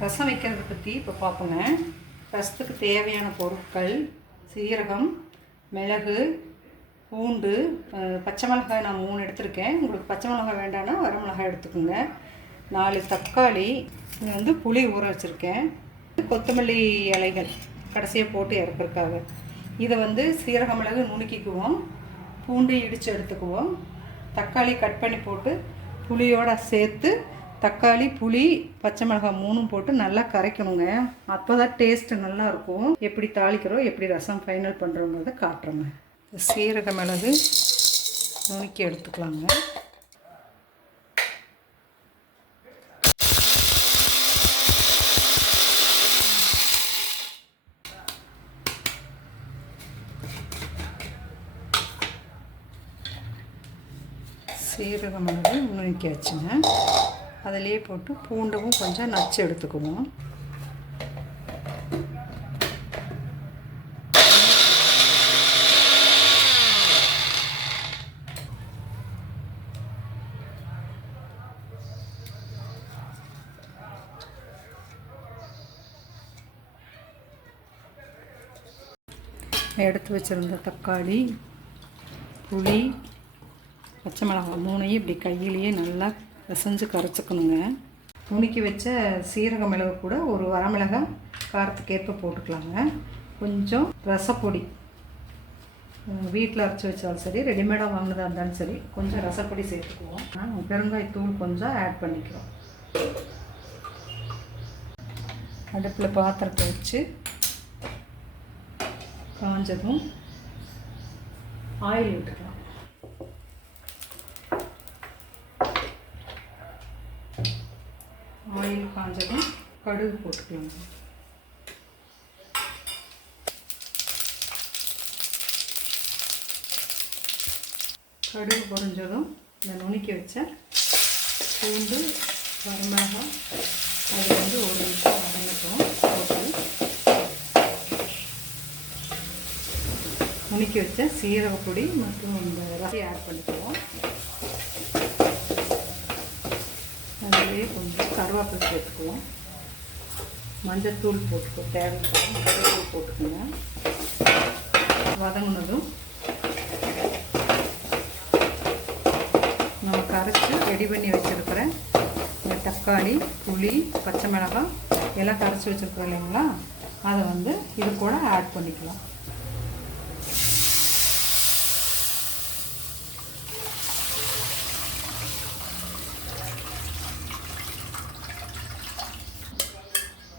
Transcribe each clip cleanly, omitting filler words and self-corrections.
ரசம் வைக்கிறத பற்றி இப்போ பார்ப்போங்க. ரசத்துக்கு தேவையான பொருட்கள்: சீரகம், மிளகு, பூண்டு, பச்சை மிளகாய் நான் 3 எடுத்திருக்கேன். உங்களுக்கு பச்சை மிளகாய் வேண்டாம்னா வரமிளகாய் எடுத்துக்கோங்க. 4 தக்காளி, இது புளி ஊற வச்சுருக்கேன். கொத்தமல்லி இலைகள் கடைசியாக போட்டு இறக்குறதுக்காக. இதை சீரக மிளகு நுணுக்கிக்குவோம், பூண்டு இடித்து எடுத்துக்குவோம், தக்காளி கட் பண்ணி போட்டு புளியோடு சேர்த்து தக்காளி, புளி, பச்சை மிளகாய் 3ம் போட்டு நல்லா கரைக்கணுங்க. அப்போ தான் டேஸ்ட்டு நல்லாயிருக்கும். எப்படி தாளிக்கிறோம், எப்படி ரசம் ஃபைனல் பண்ணுறோங்கிறத காட்டுறோங்க. சீரக மிளகு நுணுக்கி எடுத்துக்கலாங்க. சீரக மிளகு நுணுக்கி வச்சுங்க. அதிலே போட்டு பூண்டும் கொஞ்சம் நச்சு எடுத்துக்குவோம். எடுத்து வச்சுருந்த தக்காளி, புளி, பச்சை மிளகாய் 3ஐயும் இப்படி கையிலேயே நல்லா பிசைஞ்சு கரைச்சிக்கணுங்க. நுணுக்கி வச்ச சீரக மிளகு கூட ஒரு வரமிளகாய் காரத்துக்கேற்ப போட்டுக்கலாங்க. கொஞ்சம் ரசப்பொடி, வீட்டில் அரைச்சி வச்சாலும் சரி, ரெடிமேடாக வாங்கினதாக இருந்தாலும் சரி, கொஞ்சம் ரசப்பொடி சேர்த்துக்குவோம். பெருங்காயத்தூள் கொஞ்சம் ஆட் பண்ணிக்கிறோம். அடுப்பில் பாத்திரத்தை வச்சு காஞ்சதும் ஆயில் விட்டுக்கலாம். ஆயில் காஞ்சதும் கடுகு போட்டுக்கலாம். கடுகு பொரிஞ்சதும் இந்த நுணுக்கி வச்ச பூண்டு, வரமிளகாய் அது 1 நிமிஷம் வதங்கட்டும். போட்டு நுணுக்கி வச்ச சீரகப்பொடி மற்றும் இந்த ரசத்தை ஆட் பண்ணிக்குவோம். அதிலே கொஞ்சம் கருவேப்பிலை சேர்த்துக்குவோம். மஞ்சத்தூள் போட்டுக்குவோம். தேவையான மஞ்சத்தூள் போட்டுக்கோங்க. வதங்கினதும் நம்ம கரைச்சி ரெடி பண்ணி வச்சுருக்கிற இந்த தக்காளி, புளி, பச்சை மிளகாய் எல்லாம் கரைச்சி வச்சுருக்குறோம் இல்லைங்களா, அதை இது கூட ஆட் பண்ணிக்கலாம்.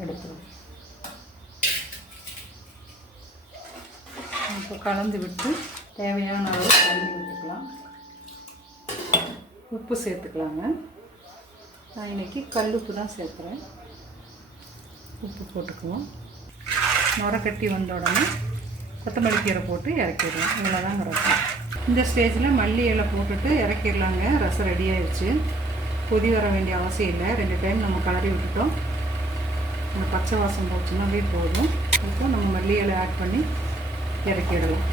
எடுத்துக்கலாம். இப்போ கலந்து விட்டு தேவையான அளவு தண்ணி ஊற்றிக்கலாம். உப்பு சேர்த்துக்கலாங்க. நான் இன்றைக்கி கல்லுப்பு தான் சேர்க்குறேன். உப்பு போட்டுக்குவோம். நுரை கட்டி வந்த உடனே கொத்தமல்லி கீரை போட்டு இறக்கிடலாம். இவ்வளோதாங்க ரசம். இந்த ஸ்டேஜில் மல்லி இலை போட்டுட்டு இறக்கிடலாங்க. ரசம் ரெடி ஆயிடுச்சு. கொதி வர வேண்டிய அவசியம் இல்லை. 2 டைம் நம்ம கலரி விட்டுட்டோம். அந்த பச்சை வாசம் போச்சுன்னாவே போதும். இப்போ நம்ம மல்லி இலை ஆட் பண்ணி இறக்கிடலாம்.